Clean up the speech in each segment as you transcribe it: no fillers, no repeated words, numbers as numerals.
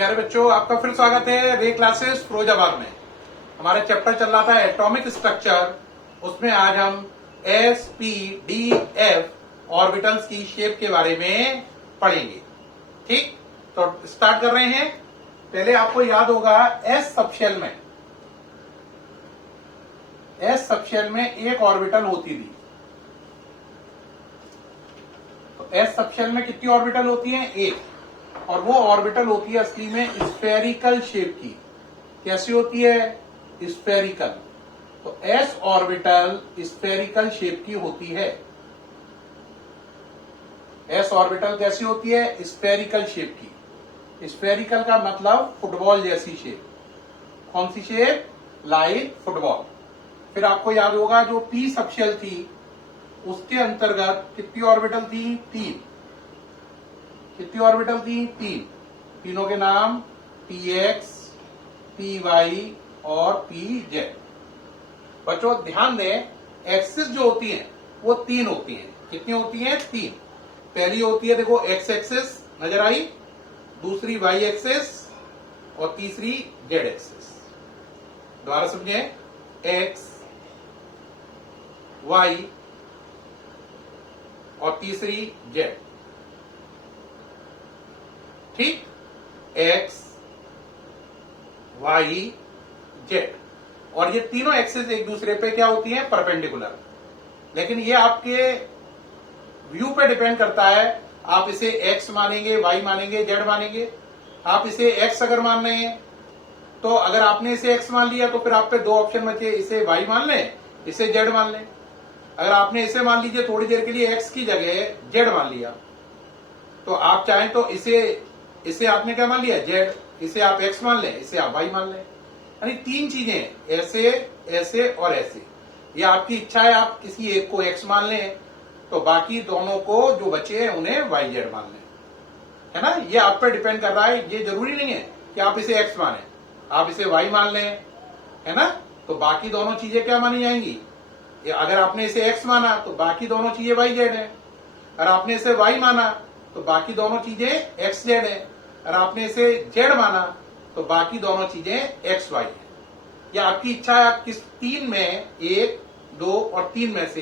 प्यारे बच्चों, आपका फिर स्वागत है रे क्लासेस फिरोजाबाद में। हमारा चैप्टर चल रहा था एटॉमिक स्ट्रक्चर। उसमें आज हम S P D F orbitals की शेप के बारे में पढ़ेंगे। ठीक, तो स्टार्ट कर रहे हैं। पहले आपको याद होगा एस सबशेल में एक ऑर्बिटल होती थी। तो एस सबशेल में कितनी ऑर्बिटल होती है? एक। और वो ऑर्बिटल होती है असली में स्फेरिकल शेप की। कैसी होती है? स्फेरिकल। तो एस ऑर्बिटल स्फेरिकल शेप की होती है। एस ऑर्बिटल कैसी होती है? स्फेरिकल शेप की। स्फेरिकल का मतलब फुटबॉल जैसी शेप। कौन सी शेप? Like football. फिर आपको याद होगा जो पी सबशेल थी उसके अंतर्गत कितनी ऑर्बिटल थी? तीन। कितनी ऑर्बिटल थी? तीन। तीनों के नाम पी एक्स, पी वाई और पी जेड। बच्चों ध्यान दें, एक्सिस जो होती है वो तीन होती हैं। कितनी होती हैं? तीन। पहली होती है, देखो, एक्स एक्सिस नजर आई, दूसरी वाई एक्सिस और तीसरी जेड एक्सिस। दोबारा समझे, एक्स, वाई और तीसरी जेड। ठीक, एक्स, वाई, जेड। और ये तीनों एक्सिस एक दूसरे पे क्या होती हैं? परपेंडिकुलर। लेकिन ये आपके व्यू पे डिपेंड करता है। आप इसे एक्स मानेंगे, वाई मानेंगे, जेड मानेंगे। आप इसे एक्स अगर मान रहे हैं तो अगर आपने इसे एक्स मान लिया तो फिर आप पे दो ऑप्शन बचे, इसे वाई मान लें, इसे जेड मान लें। अगर आपने इसे मान लीजिए थोड़ी देर के लिए एक्स की जगह जेड मान लिया, तो आप चाहें तो इसे आपने क्या मान लिया? जेड। इसे आप एक्स मान लें, इसे आप वाई मान लें। यानी तीन चीजें, ऐसे, ऐसे और ऐसे। ये आपकी इच्छा है, आप किसी एक को एक्स मान लें तो बाकी दोनों को जो बचे हैं उन्हें वाई जेड मान लें, है ना। ये आप पर डिपेंड कर रहा है। ये जरूरी नहीं है कि आप इसे एक्स माने, आप इसे वाई मान लें, है ना। तो बाकी दोनों चीजें क्या मानी जाएंगी? अगर आपने इसे एक्स माना तो बाकी दोनों चीजें वाई जेड है। अगर आपने इसे वाई माना तो बाकी दोनों चीजें एक्स जेड है। अगर आपने इसे जेड माना तो बाकी दोनों चीजें एक्स वाई है। या आपकी इच्छा है, आप किस तीन में, एक, दो और तीन में से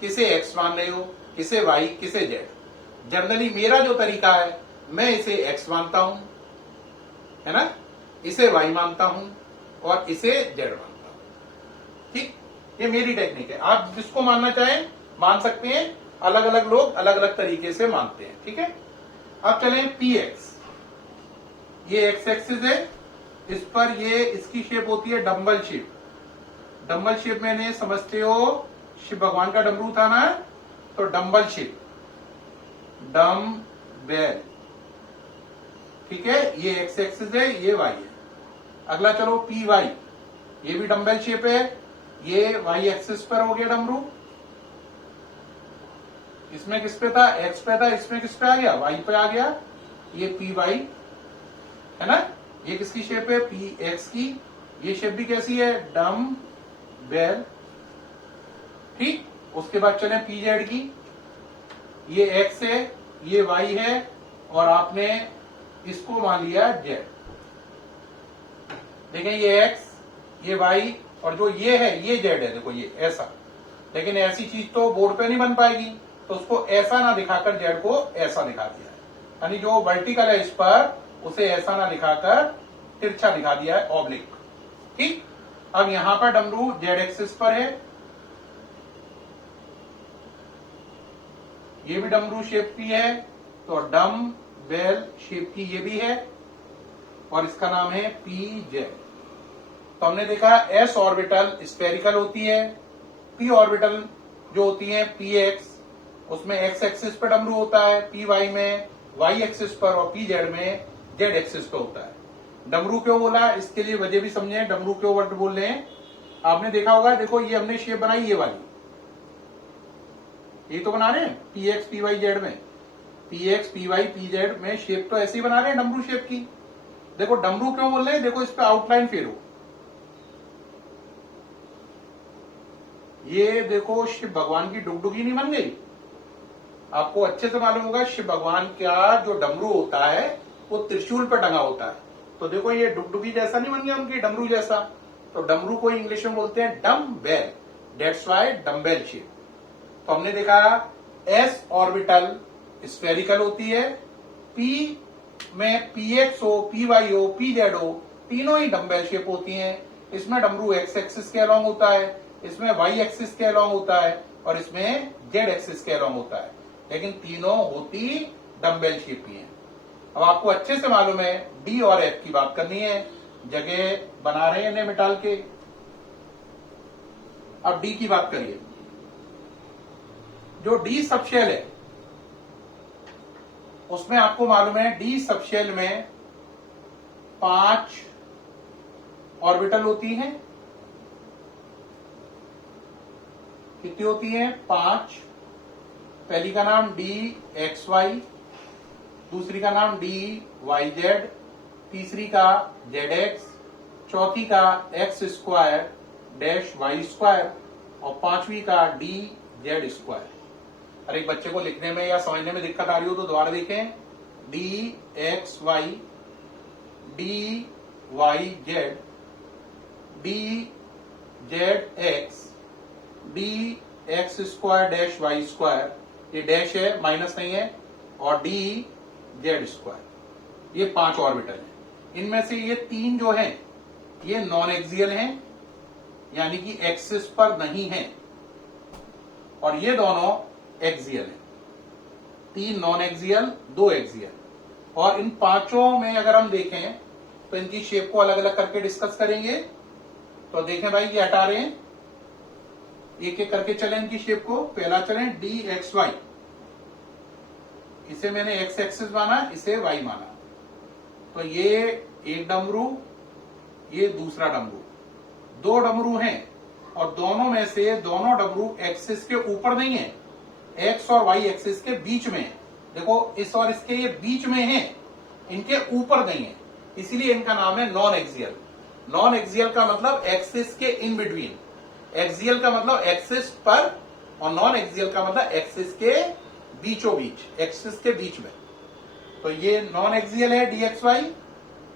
किसे एक्स मान रहे हो, किसे वाई, किसे जेड। जनरली मेरा जो तरीका है, मैं इसे एक्स मानता हूं, है ना, इसे वाई मानता हूं और इसे जेड मानता हूं। ठीक, ये मेरी टेक्निक है। आप जिसको मानना चाहें मान सकते हैं। अलग अलग लोग अलग अलग तरीके से मानते हैं। ठीक है, अब चलें पी एक्स। ये एक्स एक्सिस है, इस पर ये इसकी शेप होती है डम्बल शेप। डम्बल शेप मैंने समझते हो, शिव भगवान का डमरू था ना, तो डम्बल शेप, डम बेल। ठीक है, ये एक्स एक्सिस है, ये वाई है। अगला चलो पी वाई, ये भी डम्बल शेप है, ये वाई एक्सिस पर हो गया डमरू। इसमें किस पे था? एक्स पे था। इसमें किस पे आ गया? वाई पे आ गया। ये पी वाई है ना। ये किसकी शेप है? पी एक्स की। ये शेप भी कैसी है? डम बेल। ठीक, उसके बाद चले पी जेड की। ये एक्स है, ये वाई है और आपने इसको मान लिया जेड। देखें, ये एक्स, ये वाई और जो ये है ये जेड है। देखो ये ऐसा। लेकिन ऐसी चीज तो बोर्ड पे नहीं बन पाएगी, तो उसको ऐसा ना दिखाकर जेड को ऐसा दिखा दिया है। यानी जो वर्टिकल है इस पर, उसे ऐसा ना दिखाकर तिरछा दिखा दिया है, ऑब्लिक। ठीक, अब यहां पर डमरू जेड एक्सिस पर है। ये भी डमरू शेप की है, तो डम बेल शेप की ये भी है और इसका नाम है पी जेड। तो हमने देखा एस ऑर्बिटल स्फेरिकल होती है, पी ऑर्बिटल जो होती है पी एक्स, उसमें एक्स एक्सिस पर डमरू होता है, पी वाई में वाई एक्सिस पर और पी जेड में जेड एक्सिस पर होता है। डमरू क्यों बोला, इसके लिए वजह भी समझे। डमरू क्यों वर्ड बोल रहे हैं? आपने देखा होगा, देखो ये हमने शेप बनाई, ये वाली, ये तो बना रहे हैं P X P Y Z में, P X P Y P Z में शेप तो ऐसे ही बना रहे हैं डमरू शेप की। देखो डमरू क्यों बोल रहे हैं, देखो इस पे आउटलाइन फेरो। ये देखो शिव भगवान की डुगडुगी नहीं बन गई? आपको अच्छे से मालूम होगा शिव भगवान का जो डमरू होता है वो त्रिशूल पर टंगा होता है। तो देखो ये डुगडुगी जैसा नहीं बन गया उनकी, डमरू जैसा। तो डमरू को इंग्लिश में बोलते हैं dumbbell, that's why dumbbell shape. तो हमने देखा एस ऑर्बिटल स्फेरिकल होती है, पी में पीएक्स हो, पीवाई हो, पीजेड हो, तीनों ही डम्बेल शेप होती हैं। इसमें डमरू एक्स एक्सिस के अलॉन्ग होता है, इसमें वाई एक्सिस के अलॉन्ग होता है और इसमें जेड एक्सिस के अलॉन्ग होता है, लेकिन तीनों होती डम्बेल शेप ही है। अब आपको अच्छे से मालूम है डी और एफ की बात करनी है, जगह बना रहे हैं इन्हें मिटाल के। अब डी की बात करिए। जो डी सबशेल है उसमें आपको मालूम है डी सबशेल में 5 ऑर्बिटल होती हैं। कितनी होती हैं? 5। पहली का नाम डी एक्स वाई, दूसरी का नाम डी वाई जेड, तीसरी का जेड एक्स, चौथी का X square dash Y square और पांचवी का डी जेड स्क्वायर। अरे एक बच्चे को लिखने में या समझने में दिक्कत आ रही हो तो दोबारा देखें, D X Y, D Y Z, D Z X, D X square dash Y square, ये डैश है माइनस नहीं है, और डी जेड स्क्वायर। ये 5 ऑर्बिटल हैं। इनमें से ये 3 जो हैं ये नॉन एक्सियल हैं, यानी कि एक्सिस पर नहीं है, और ये दोनों एक्सियल हैं। 3 नॉन एक्सियल, 2 एक्सियल। और इन 5 में अगर हम देखें तो इनकी शेप को अलग अलग करके डिस्कस करेंगे। तो देखें भाई ये हटा रहे हैं, एक एक करके चलें इनकी शेप को। पहला चलें डी एक्स वाई, इसे मैंने एक्स एक्सिस माना, इसे वाई माना। तो ये एक डमरू, ये दूसरा डमरू, 2 डमरू हैं और दोनों में से दोनों डमरू एक्सिस के ऊपर नहीं है, एक्स और वाई एक्सिस के बीच में है। देखो इस और इसके ये बीच में है, इनके ऊपर नहीं है, इसीलिए इनका नाम है नॉन एक्सियल। नॉन एक्सियल का मतलब एक्सिस के इन बिटवीन, एक्सियल का मतलब एक्सिस पर और नॉन एक्सियल का मतलब एक्सिस के बीचों बीच, एक्सिस के बीच में। तो ये नॉन एक्सियल है डी एक्स वाई।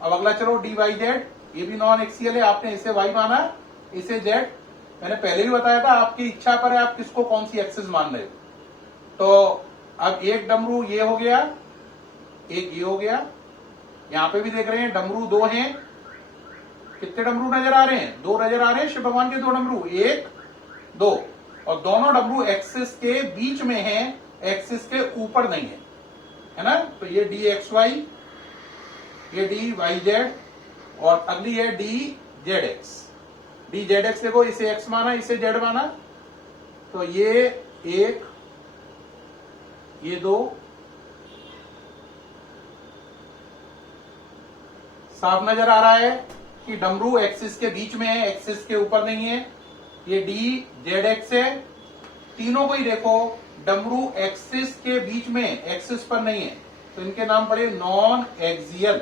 अब अगला चलो डी वाई जेड, ये भी नॉन एक्सियल है, आपने इसे वाई माना, इसे जेड। मैंने पहले भी बताया था आपकी इच्छा पर है आप किसको कौन सी एक्सिस मान रहे हो। तो अब एक डमरू ये हो गया, एक ये हो गया। यहां पे भी देख रहे हैं डमरू 2 हैं। कितने डमरू नजर आ रहे हैं? 2 नजर आ रहे हैं शिव भगवान के 2 डमरू, 1 2, और दोनों डमरू एक्सिस के बीच में हैं, एक्सिस के ऊपर नहीं है ना। तो ये डी एक्स वाई, ये डी वाई जेड, और अगली है D Z X. D Z x देखो, इसे एक्स माना, इसे जेड माना। तो ये 1, ये 2, साफ नजर आ रहा है कि डमरू एक्सिस के बीच में है, एक्सिस के ऊपर नहीं है। ये डी जेड एक्स है। तीनों को ही देखो डमरू एक्सिस के बीच में, एक्सिस पर नहीं है, तो इनके नाम पड़े नॉन एक्सियल।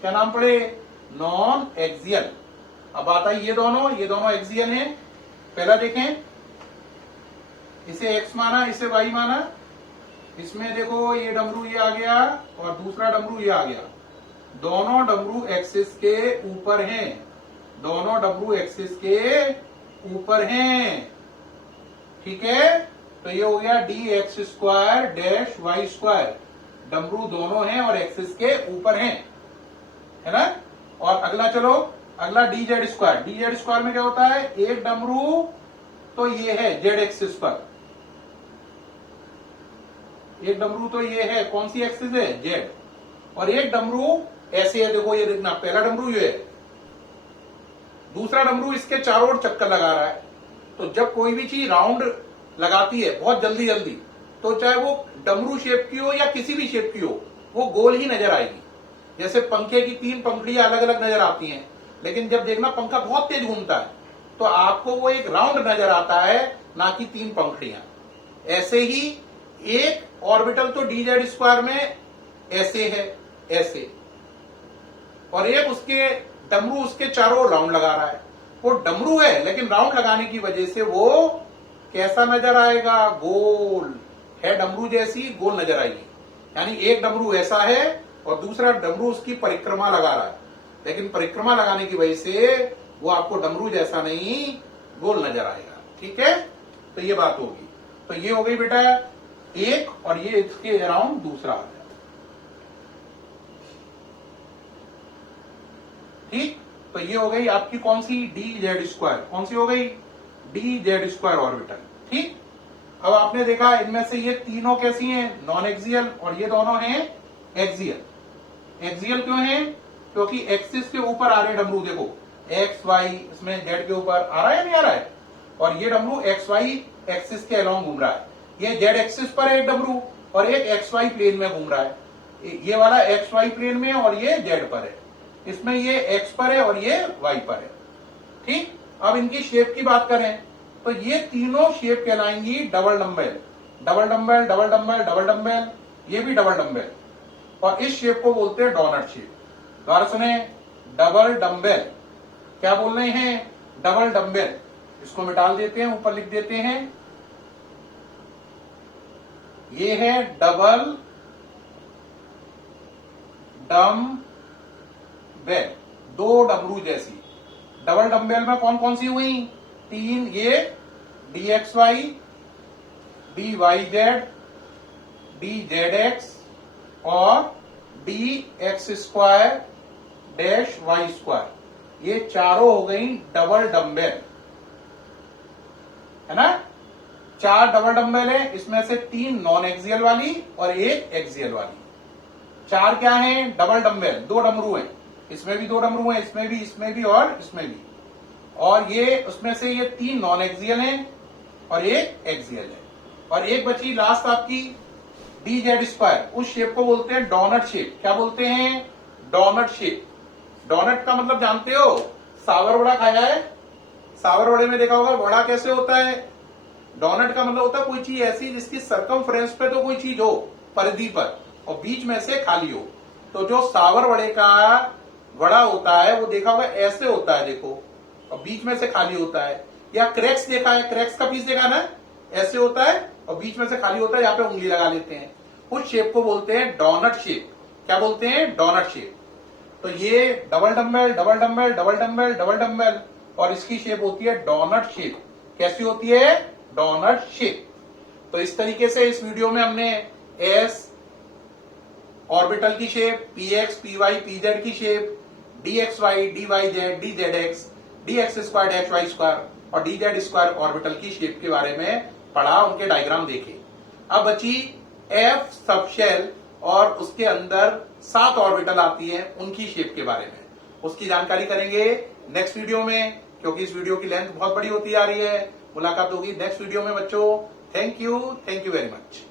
क्या नाम पड़े? Non axial. अब बात आई ये दोनों एक्सियल हैं। पहला देखें, इसे एक्स माना, इसे वाई माना। इसमें देखो ये डमरू ये आ गया और दूसरा डमरू ये आ गया। दोनों डमरू एक्सिस के ऊपर हैं, दोनों डमरू एक्सिस के ऊपर हैं। ठीक है, तो ये हो गया D X square dash Y square. डमरू दोनों हैं और एक्सिस के ऊपर हैं, है ना। और अगला चलो, अगला D Z square. D Z square में क्या होता है? एक डमरू तो ये है जेड एक्सिस पर, एक डमरू तो ये है, कौन सी एक्सिस है? जेड। और एक डमरू ऐसे है, देखो ये देखना, पहला डमरू ये है, दूसरा डमरू इसके चारों ओर चक्कर लगा रहा है। तो जब कोई भी चीज राउंड लगाती है बहुत जल्दी जल्दी, तो चाहे वो डमरू शेप की हो या किसी भी शेप की हो, वो गोल ही नजर आएगी। जैसे पंखे की 3 पंखड़ियां अलग अलग नजर आती हैं, लेकिन जब देखना पंखा बहुत तेज घूमता है तो आपको वो एक राउंड नजर आता है, ना कि 3 पंखड़ियां। ऐसे ही एक ऑर्बिटल तो डी जेड स्क्वायर में ऐसे है, ऐसे, और एक उसके डमरू उसके चारों राउंड लगा रहा है। वो डमरू है लेकिन राउंड लगाने की वजह से वो कैसा नजर आएगा? गोल है, डमरू जैसी गोल नजर आएगी। यानी एक डमरू ऐसा है और दूसरा डमरू उसकी परिक्रमा लगा रहा है। लेकिन परिक्रमा लगाने की वजह से वो आपको डमरू जैसा नहीं गोल नजर आएगा। ठीक है, तो ये बात होगी। तो ये हो गई बेटा एक, और ये इसके अराउंड दूसरा आ गया। ठीक, तो ये हो गई आपकी कौन सी, डी जेड स्क्वायर। कौन सी हो गई, डी जेड स्क्वायर ऑर्बिटल। ठीक, अब आपने देखा इनमें से ये तीनों कैसी हैं, नॉन एक्सियल, और ये दोनों हैं एक्सियल। एक्सियल क्यों है, क्योंकि एक्सिस के ऊपर आ रहे डमरू। देखो एक्स वाई, इसमें जेड के ऊपर आ रहा है या नहीं आ रहा है, और ये डमरू एक्स वाई एक्सिस के अलोंग घूम रहा है। ये जेड एक्सिस पर है एक डमरू, और एक एक्स वाई प्लेन में घूम रहा है। ये वाला एक्स वाई प्लेन में है और ये जेड पर है। इसमें ये एक्स पर है और ये वाई पर है। ठीक, अब इनकी शेप की बात करें तो ये तीनों शेप कहलाएंगी double dumbbell. Double dumbbell, double dumbbell, double dumbbell, ये भी डबल डम्बेल, और इस शेप को बोलते हैं डोनट शेप। द्वारा सुने, डबल डम्बेल, क्या बोल रहे हैं, डबल डम्बेल। इसको मिटाल देते हैं, ऊपर लिख देते हैं, ये है डबल डम्बेल, दो डमरू जैसी। डबल डम्बेल में कौन कौन सी हुई, तीन, ये D X Y, D Y Z, D Z X, और D X square dash Y square. ये चारों हो गई डबल डम्बेल, है ना। चार डबल डम्बेल है, इसमें से तीन नॉन एक्सियल वाली और एक एक्सियल वाली। चार क्या है, डबल डम्बेल, दो डमरू हैं, इसमें भी दो डमरू हैं, इसमें भी और इसमें भी। और ये उसमें से ये तीन नॉन एक्सियल हैं और एक एक्सियल है। और एक बची लास्ट आपकी डी जेड स्क्वायर, उस शेप को बोलते हैं डोनट शेप। क्या बोलते हैं, डोनट शेप। डोनट का मतलब जानते हो, सावर वड़ा खाया है, सावर वड़े में देखा होगा वड़ा कैसे होता है। डोनट का मतलब होता है कोई चीज ऐसी जिसकी सरकमफ्रेंस पे तो कोई चीज हो, परिधि पर, और बीच में से खाली हो। तो जो सावर वड़े का वड़ा होता है वो देखा होगा ऐसे होता है, देखो, और बीच में से खाली होता है। या क्रैक्स देखा है, क्रैक्स का पीस देखा ना, ऐसे होता है और बीच में से खाली होता है, यहाँ पे उंगली लगा लेते हैं। उस शेप को बोलते हैं डोनट शेप। क्या बोलते हैं, डोनट शेप। तो ये double dumbbell, double dumbbell, double dumbbell, double dumbbell, और इसकी शेप होती है डोनट शेप। कैसी होती है, डोनट शेप। तो इस तरीके से इस वीडियो में हमने एस ऑर्बिटल की shape, P X, P Y, P Z की shape, D X Y, D Y Z, D Z X, D X square dash Y square, और डी जेड स्क्वायर ऑर्बिटल की शेप के बारे में पढ़ा, उनके डायग्राम देखे। अब बची एफ सबशेल, और उसके अंदर 7 ऑर्बिटल आती है, उनकी शेप के बारे में उसकी जानकारी करेंगे नेक्स्ट वीडियो में, क्योंकि इस वीडियो की लेंथ बहुत बड़ी होती जा रही है। मुलाकात होगी नेक्स्ट वीडियो में बच्चों। Thank you very much.